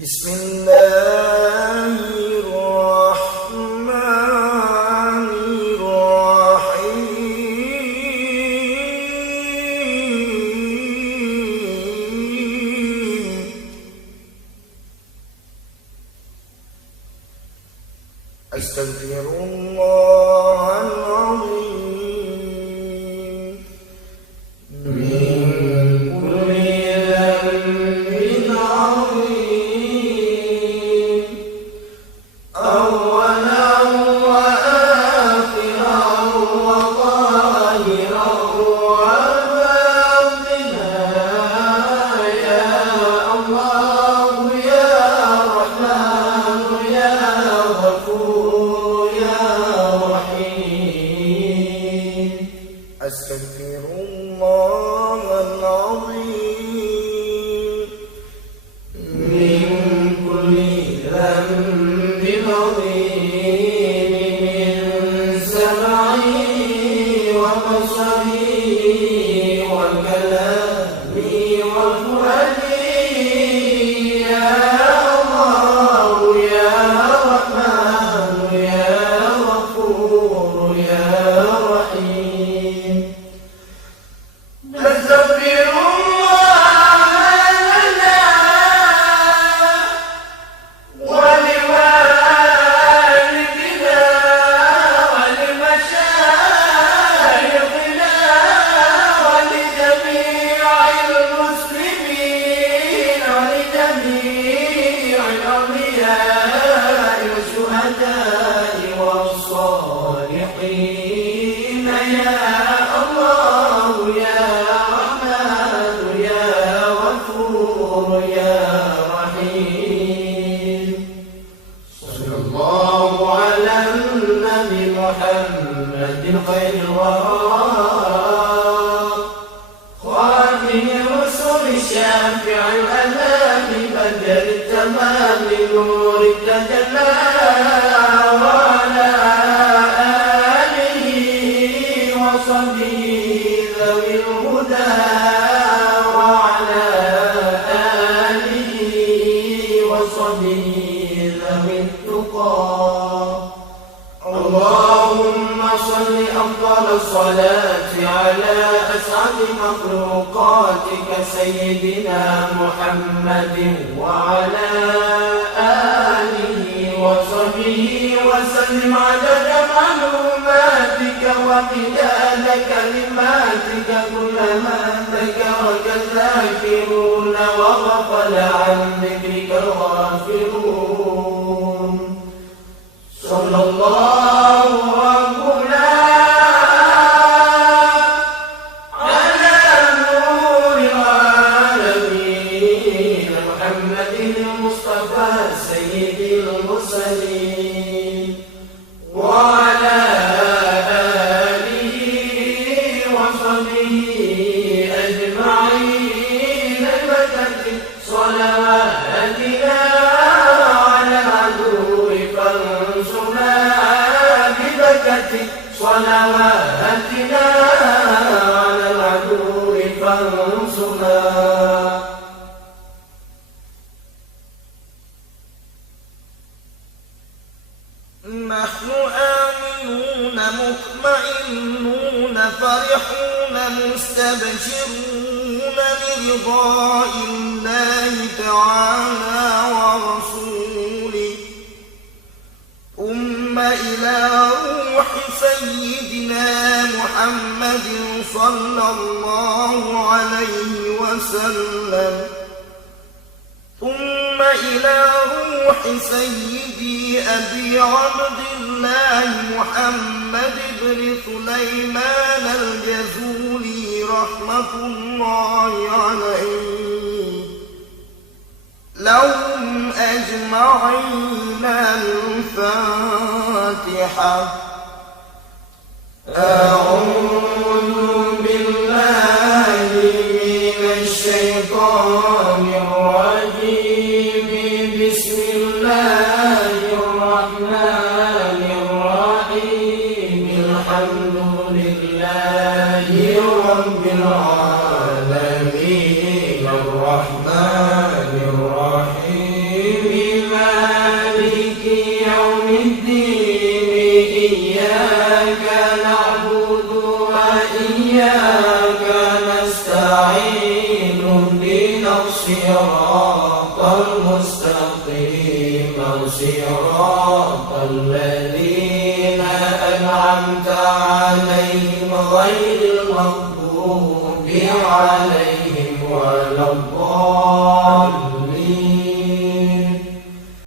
بسم الله الرحمن الرحيم أستغفر الله العظيم من كل ذنب عظيم أولا وآخرا وظاهرا وباطنا يا الله يا رحمن يا غفور يا رحيم أستغفر الله العظيم من كل ذنب عظيم من سمعي وبصري وكلامي وفؤادي يا الله يا رحمن يا غفور يا رحيم نستغفر الله لنا ولوالدنا ولمشايخنا ولجميع المسلمين ولجميع الأولياء والشهداء والصالحين يا الله يا رحمن يا غفور يا رحيم صلى الله على النبي محمد خير الورى خاتم الرسل الشافع الأنام بدر التمام نور التجلى وعلى آله وصحبه ذوي الهدى وعلى آله وصحبه ذوي التقى اللهم صل أفضل الصلاة على أسعد مخلوقاتك سيدنا محمد وعلى آله وصحبه وسلم عدد معلوماتك ومداد كلماتك كلما ذكرك الذاكرون وغفل عن ذكرك الغافلون صلى الله ربنا على نور العالمين محمد المصطفى سيد المرسلين وعلى آله وصحبه أجمعين المدد صلواتنا على العدو فانصرنا ببركة صلواتنا على العدو فانصرنا نحن آمنون مطمئنون فرحون مستبشرون برضاء الله تعالى ورسوله ثم إلى روح سيدنا محمد صلى الله عليه وسلم ثم إلى روح سيدي أبي عبد الله محمد بن سليمان الجزولي رحمة الله عليه لهم أجمعين الفاتحة أعوذ بالله من الشيطان الرجيم بسم الله الرحمن الرحيم الحمد لله رب العالمين الرحمن الرحيم إياك نستعين اهدنا الصراط المستقيم صراط الذين أنعمت عليهم غير المغضوب عليهم ولا الضالين.